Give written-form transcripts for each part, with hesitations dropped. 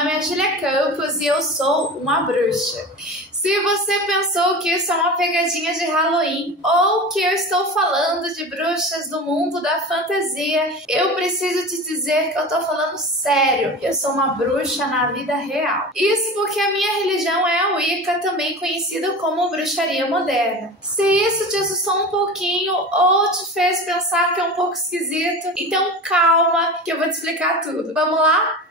nome é Julia Campos e eu sou uma bruxa. Se você pensou que isso é uma pegadinha de Halloween ou que eu estou falando de bruxas do mundo da fantasia, eu preciso te dizer que eu tô falando sério. Eu sou uma bruxa na vida real. Isso porque a minha religião é a Wicca, também conhecida como bruxaria moderna. Se isso te assustou um pouquinho ou te fez pensar que é um pouco esquisito, então calma que eu vou te explicar tudo. Vamos lá?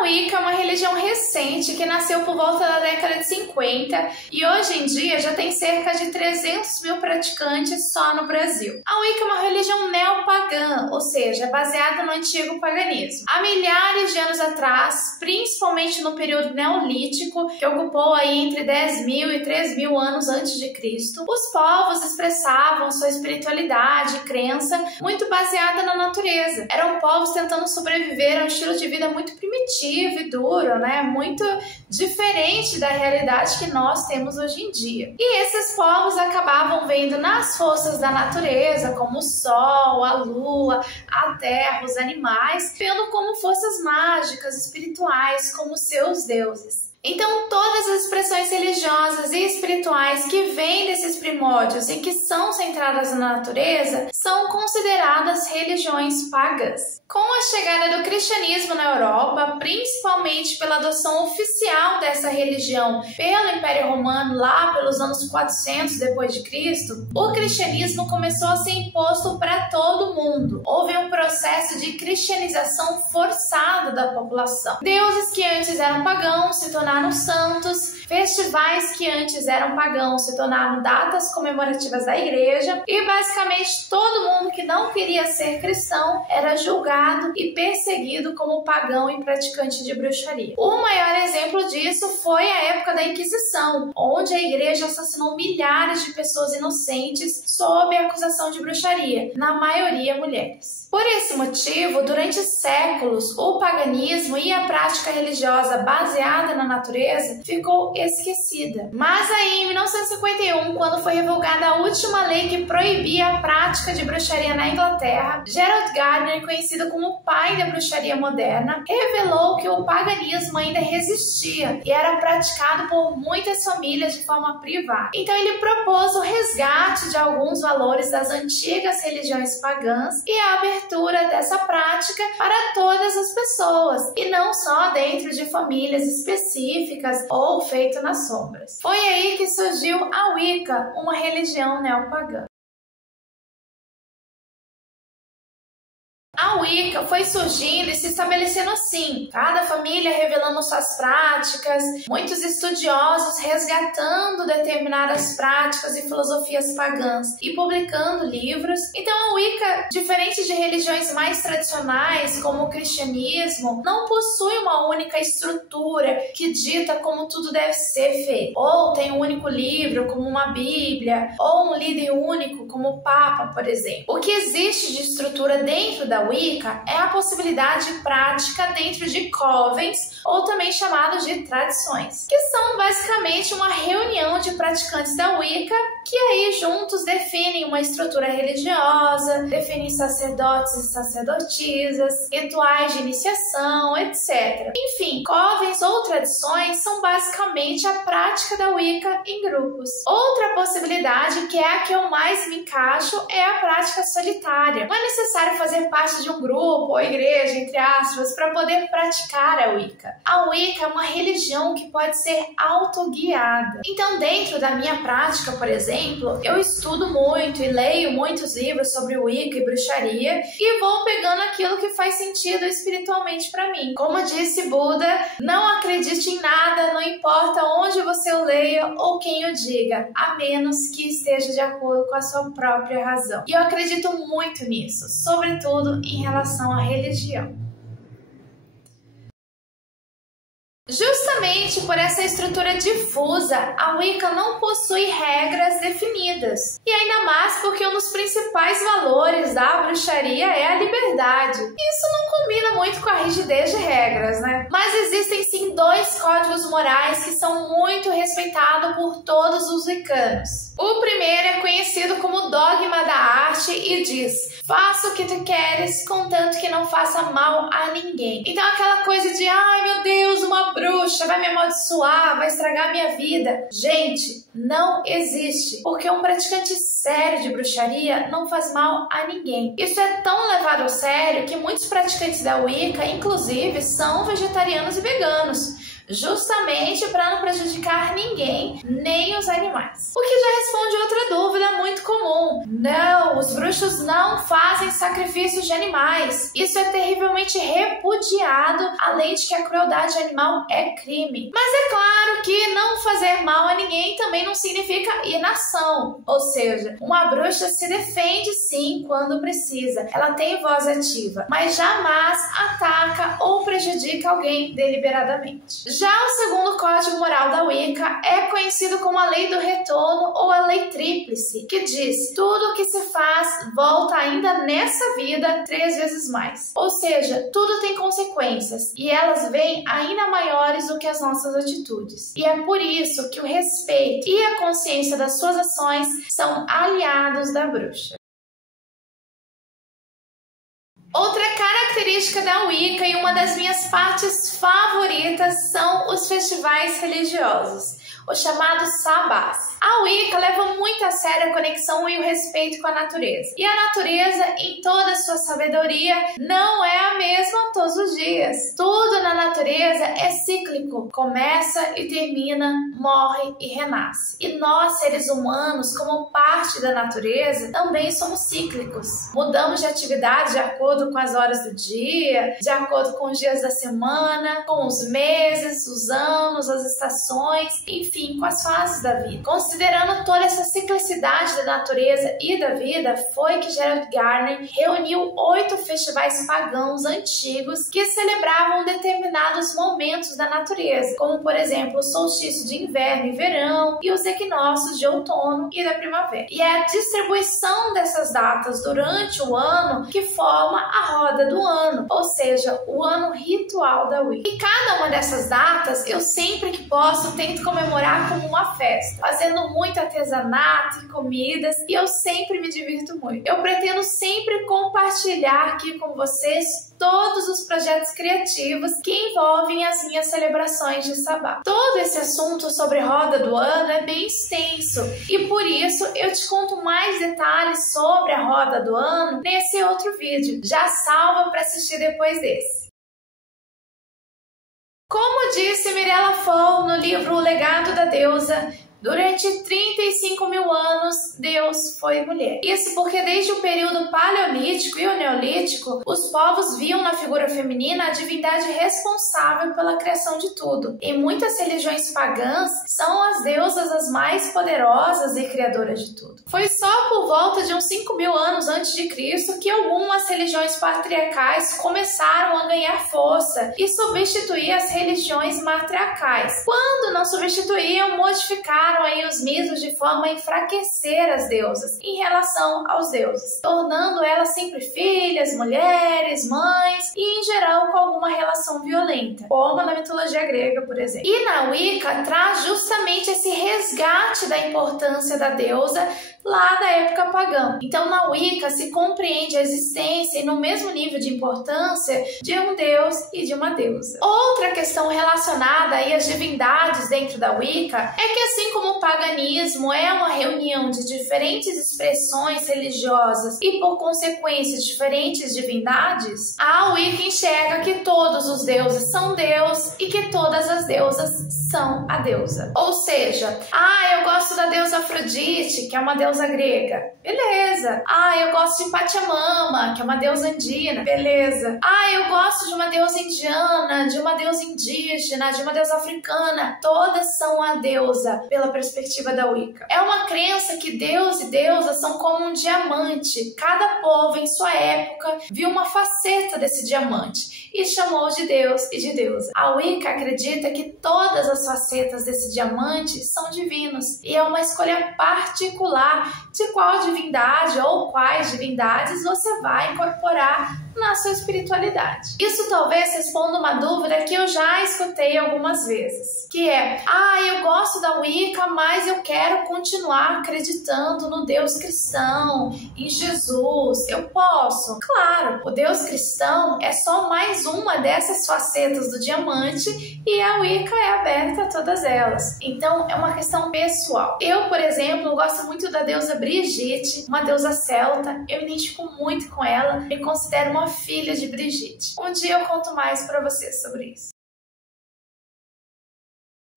A Wicca é uma religião recente que nasceu por volta da década de 50 e hoje em dia já tem cerca de 300 mil praticantes só no Brasil. A Wicca é uma religião neopagã, ou seja, baseada no antigo paganismo. Há milhares de anos atrás, principalmente no período neolítico, que ocupou aí entre 10 mil e 3 mil anos antes de Cristo, os povos expressavam sua espiritualidade e crença muito baseada na natureza. Eram povos tentando sobreviver a um estilo de vida muito primitivo e duro, né? Muito diferente da realidade que nós temos hoje em dia. E esses povos acabavam vendo nas forças da natureza, como o sol, a lua, a terra, os animais, vendo como forças mágicas, espirituais, como seus deuses. Então, todas as expressões religiosas e espirituais que vêm desses primórdios e que são centradas na natureza são consideradas religiões pagãs. Com a chegada do cristianismo na Europa, principalmente pela adoção oficial dessa religião pelo Império Romano lá pelos anos 400 depois de Cristo, o cristianismo começou a ser imposto para todo mundo. Houve um processo de cristianização forçada da população. Deuses que antes eram pagãos se tornaram santos, festivais que antes eram pagãos se tornaram datas comemorativas da igreja e basicamente todo mundo que não queria ser cristão era julgado e perseguido como pagão e praticante de bruxaria. O maior exemplo disso foi a época da Inquisição, onde a igreja assassinou milhares de pessoas inocentes sob a acusação de bruxaria, na maioria mulheres. Por esse motivo, durante séculos, o paganismo e a prática religiosa baseada na natureza ficou esquecida. Mas aí, em 1951, quando foi revogada a última lei que proibia a prática de bruxaria na Inglaterra, Gerald Gardner, conhecido como o pai da bruxaria moderna, revelou que o paganismo ainda resistia e era praticado por muitas famílias de forma privada. Então ele propôs o resgate de alguns valores das antigas religiões pagãs e a abertura dessa prática para todas as pessoas, e não só dentro de famílias específicas ou feito nas sombras. Foi aí que surgiu a Wicca, uma religião neopagã. A Wicca foi surgindo e se estabelecendo assim, cada família revelando suas práticas, muitos estudiosos resgatando determinadas práticas e filosofias pagãs e publicando livros. Então a Wicca, diferente de religiões mais tradicionais como o cristianismo, não possui uma única estrutura que dita como tudo deve ser feito, ou tem um único livro como uma Bíblia, ou um líder único como o Papa, por exemplo. O que existe de estrutura dentro da Wicca é a possibilidade prática dentro de covens, ou também chamados de tradições, que são basicamente uma reunião de praticantes da Wicca que aí juntos definem uma estrutura religiosa, definem sacerdotes e sacerdotisas, rituais de iniciação, etc. Enfim, covens ou tradições são basicamente a prática da Wicca em grupos. Outra possibilidade, que é a que eu mais me encaixo, é a prática solitária. Não é necessário fazer parte de um grupo ou igreja, entre aspas, para poder praticar a Wicca. A Wicca é uma religião que pode ser autoguiada. Então, dentro da minha prática, por exemplo, eu estudo muito e leio muitos livros sobre Wicca e bruxaria e vou pegando aquilo que faz sentido espiritualmente para mim. Como disse Buda, não acredite em nada, não importa onde você o leia ou quem o diga, a menos que esteja de acordo com a sua própria razão. E eu acredito muito nisso, sobretudo em relação à religião. Justamente por essa estrutura difusa, a Wicca não possui regras definidas. E ainda mais porque um dos principais valores da bruxaria é a liberdade. Isso não combina muito com a rigidez de regras, né? Mas existem sim dois códigos morais que são muito respeitados por todos os wiccanos. O primeiro é conhecido como dogma da arte parte e diz: faça o que tu queres, contanto que não faça mal a ninguém. Então aquela coisa de, ai meu Deus, uma bruxa vai me amaldiçoar, vai estragar minha vida. Gente, não existe, porque um praticante sério de bruxaria não faz mal a ninguém. Isso é tão levado a sério que muitos praticantes da Wicca, inclusive, são vegetarianos e veganos, justamente para não prejudicar ninguém, nem os animais. O que já responde outra dúvida muito comum: não, os bruxos não fazem sacrifícios de animais. Isso é terrivelmente repudiado, além de que a crueldade animal é crime. Mas é claro que não fazer mal a ninguém também não significa inação, ou seja, uma bruxa se defende sim quando precisa, ela tem voz ativa, mas jamais ataca ou prejudica alguém deliberadamente. Já o segundo código moral da Wicca é conhecido como a lei do retorno ou a lei tríplice, que diz: tudo o que se faz volta ainda nessa vida 3 vezes mais. Ou seja, tudo tem consequências e elas vêm ainda maiores do que as nossas atitudes. E é por isso que o respeito e a consciência das suas ações são aliados da bruxa. Outra característica da Wicca e uma das minhas partes favoritas são os festivais religiosos, os chamados sabás. A Wicca leva muito a sério a conexão e o respeito com a natureza. E a natureza, em toda a sua sabedoria, não é a mesma todos os dias. Tudo na natureza é cíclico. Começa e termina, morre e renasce. E nós, seres humanos, como parte da natureza, também somos cíclicos. Mudamos de atividade de acordo com as horas do dia, de acordo com os dias da semana, com os meses, os anos, as estações, enfim, com as fases da vida. Considerando toda essa ciclicidade da natureza e da vida, foi que Gerald Gardner reuniu 8 festivais pagãos antigos que celebravam determinados momentos da natureza, como por exemplo o solstício de inverno e verão e os equinócios de outono e da primavera. E é a distribuição dessas datas durante o ano que forma a roda do ano, ou seja, o ano ritual da Wicca. E cada uma dessas datas, eu sempre que posso tento comemorar como uma festa, fazendo muito artesanato e comidas, e eu sempre me divirto muito. Eu pretendo sempre compartilhar aqui com vocês todos os projetos criativos que envolvem as minhas celebrações de sabá. Todo esse assunto sobre roda do ano é bem extenso e por isso eu te conto mais detalhes sobre a roda do ano nesse outro vídeo. Já salva para assistir depois desse. Como disse Mirella Foll no livro O Legado da Deusa, durante 35 mil anos, Deus foi mulher. Isso porque desde o período paleolítico e o neolítico, os povos viam na figura feminina a divindade responsável pela criação de tudo. Em muitas religiões pagãs, são as deusas as mais poderosas e criadoras de tudo. Foi só por volta de uns 5 mil anos antes de Cristo que algumas religiões patriarcais começaram a ganhar força e substituir as religiões matriarcais. Quando não substituíam, modificaram aí os mitos de forma a enfraquecer as deusas em relação aos deuses, tornando elas sempre filhas, mulheres, mães e em geral com alguma relação violenta, como na mitologia grega, por exemplo. E na Wicca traz justamente esse resgate da importância da deusa lá da época pagã. Então na Wicca se compreende a existência e no mesmo nível de importância de um deus e de uma deusa. Outra questão relacionada aí às divindades dentro da Wicca é que assim como o paganismo é uma reunião de diferentes expressões religiosas e por consequência diferentes divindades, a Wicca enxerga que todos os deuses são Deus e que todas as deusas são a deusa. Ou seja, eu gosto da deusa Afrodite, que é uma deusa grega. Beleza. Eu gosto de Pachamama, que é uma deusa andina. Beleza. Eu gosto de uma deusa indiana, de uma deusa indígena, de uma deusa africana. Todas são a deusa, pela perspectiva da Wicca. É uma crença que Deus e deusa são como um diamante. Cada povo, em sua época, viu uma faceta desse diamante e chamou de Deus e de deusa. A Wicca acredita que todas as facetas desse diamante são divinos e é uma escolha particular de qual divindade ou quais divindades você vai incorporar na sua espiritualidade. Isso talvez responda uma dúvida que eu já escutei algumas vezes, que é: eu gosto da Wicca Wicca, mas eu quero continuar acreditando no Deus cristão, em Jesus. Eu posso? Claro, o Deus cristão é só mais uma dessas facetas do diamante e a Wicca é aberta a todas elas. Então, é uma questão pessoal. Eu, por exemplo, gosto muito da deusa Brigitte, uma deusa celta. Eu me identifico muito com ela, me considero uma filha de Brigitte. Um dia eu conto mais para vocês sobre isso.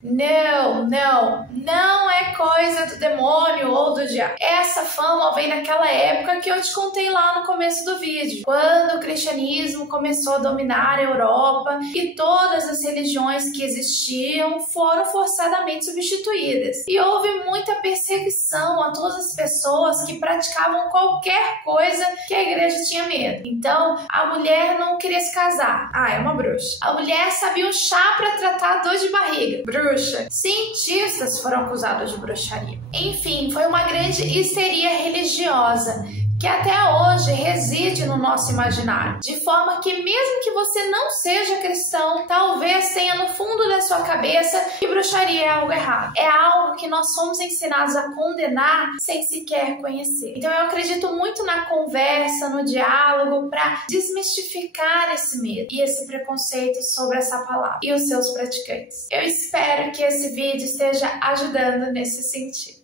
Não é coisa do demônio ou do diabo. Essa fama vem daquela época que eu te contei lá no começo do vídeo, quando o cristianismo começou a dominar a Europa e todas as religiões que existiam foram forçadamente substituídas. E houve muita perseguição a todas as pessoas que praticavam qualquer coisa que a igreja tinha medo. Então, a mulher não queria se casar. É uma bruxa. A mulher sabia um chá para tratar dor de barriga. Bruxa. Cientistas foram acusados de bruxaria. Enfim, foi uma grande histeria religiosa que até hoje reside no nosso imaginário, de forma que mesmo que você não seja cristão, talvez tenha no fundo da sua cabeça que bruxaria é algo errado. É algo que nós somos ensinados a condenar sem sequer conhecer. Então eu acredito muito na conversa, no diálogo, para desmistificar esse medo e esse preconceito sobre essa palavra e os seus praticantes. Eu espero que esse vídeo esteja ajudando nesse sentido.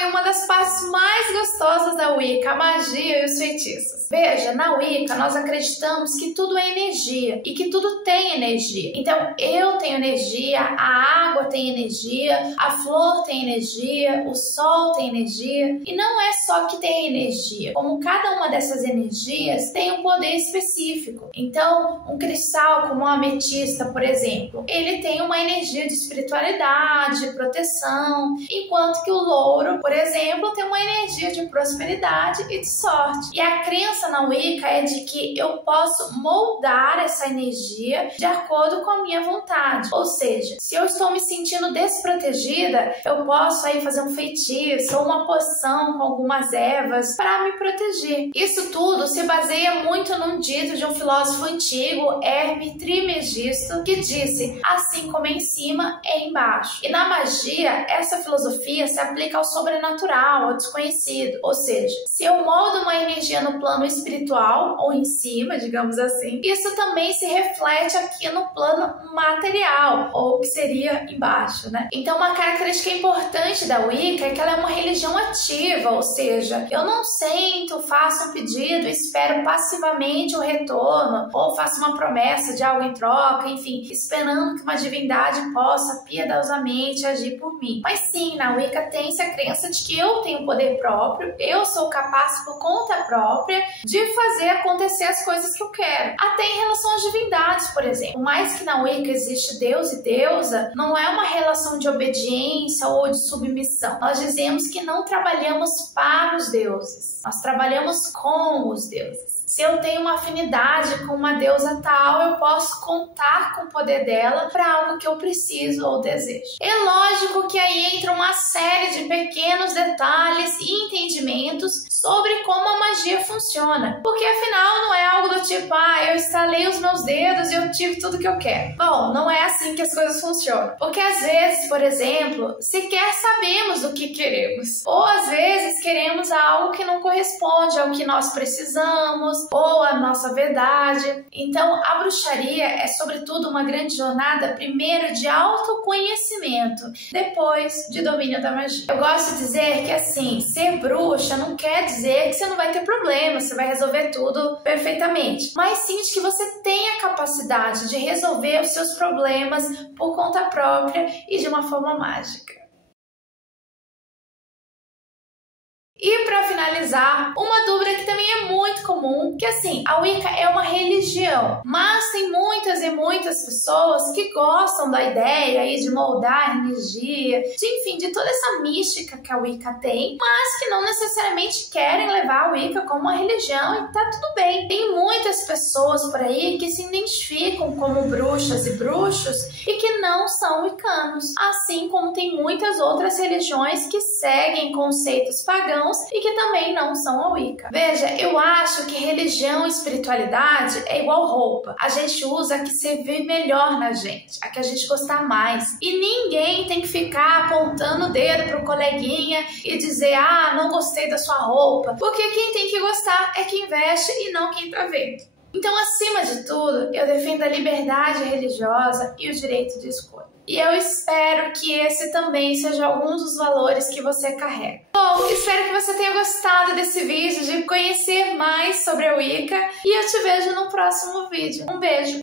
E uma das partes mais gostosas da Wicca, a magia e os feitiços. Veja, na Wicca nós acreditamos que tudo é energia e que tudo tem energia. Então eu tenho energia, a água tem energia, a flor tem energia, o sol tem energia. E não é só que tem energia, como cada uma dessas energias tem um poder específico. Então um cristal como a ametista, por exemplo, ele tem uma energia de espiritualidade, proteção, enquanto que o louro, por exemplo, tem uma energia de prosperidade e de sorte. E a crença na Wicca é de que eu posso moldar essa energia de acordo com a minha vontade. Ou seja, se eu estou me sentindo desprotegida, eu posso aí fazer um feitiço ou uma poção com algumas ervas para me proteger. Isso tudo se baseia muito num dito de um filósofo antigo, Hermes Trismegisto, que disse: assim como é em cima, é embaixo. E na magia, essa filosofia se aplica ao sobrenatural, ao desconhecido. Ou seja, se eu moldo uma energia no plano espiritual, ou em cima, digamos assim, isso também se reflete aqui no plano material, ou que seria embaixo, né? Então, uma característica importante da Wicca é que ela é uma religião ativa, ou seja, eu não sento, faço um pedido, espero passivamente o retorno, ou faço uma promessa de algo em troca, enfim, esperando que uma divindade possa piedosamente agir por mim. Mas sim, na Wicca tem-se a crença de que eu tenho poder próprio, eu sou capaz por conta própria de fazer acontecer as coisas que eu quero. Até em relação às divindades, por exemplo. Por mais que na Wicca existe Deus e deusa, não é uma relação de obediência ou de submissão. Nós dizemos que não trabalhamos para os deuses, nós trabalhamos com os deuses. Se eu tenho uma afinidade com uma deusa tal, eu posso contar com o poder dela para algo que eu preciso ou desejo. É lógico que aí entra uma série de pequenos detalhes e entendimentos sobre como a magia funciona. Porque afinal não é algo do tipo, eu estalei os meus dedos e eu tive tudo que eu quero. Bom, não é assim que as coisas funcionam. Porque às vezes, por exemplo, sequer sabemos o que queremos. Ou às vezes queremos algo que não corresponde ao que nós precisamos, ou a nossa verdade. Então, a bruxaria é sobretudo uma grande jornada, primeiro de autoconhecimento, depois de domínio da magia. Eu gosto de dizer que assim, ser bruxa não quer dizer que você não vai ter problema, você vai resolver tudo perfeitamente, mas sim de que você tem a capacidade de resolver os seus problemas por conta própria e de uma forma mágica. E para finalizar, uma dúvida que também é muito comum, que assim, a Wicca é uma religião, mas tem muitas e muitas pessoas que gostam da ideia aí de moldar a energia, enfim, de toda essa mística que a Wicca tem, mas que não necessariamente querem levar a Wicca como uma religião e tá tudo bem. Tem muitas pessoas por aí que se identificam como bruxas e bruxos e que não são wiccanos, assim como tem muitas outras religiões que seguem conceitos pagãos cristãos e que também não são a Wicca. Veja, eu acho que religião e espiritualidade é igual roupa. A gente usa a que se vê melhor na gente, a que a gente gostar mais. E ninguém tem que ficar apontando o dedo pro coleguinha e dizer, ah, não gostei da sua roupa. Porque quem tem que gostar é quem veste e não quem tá vendo. Então, acima de tudo, eu defendo a liberdade religiosa e o direito de escolha. E eu espero que esse também seja alguns dos valores que você carrega. Bom, espero que você tenha gostado desse vídeo, de conhecer mais sobre a Wicca, e eu te vejo no próximo vídeo. Um beijo!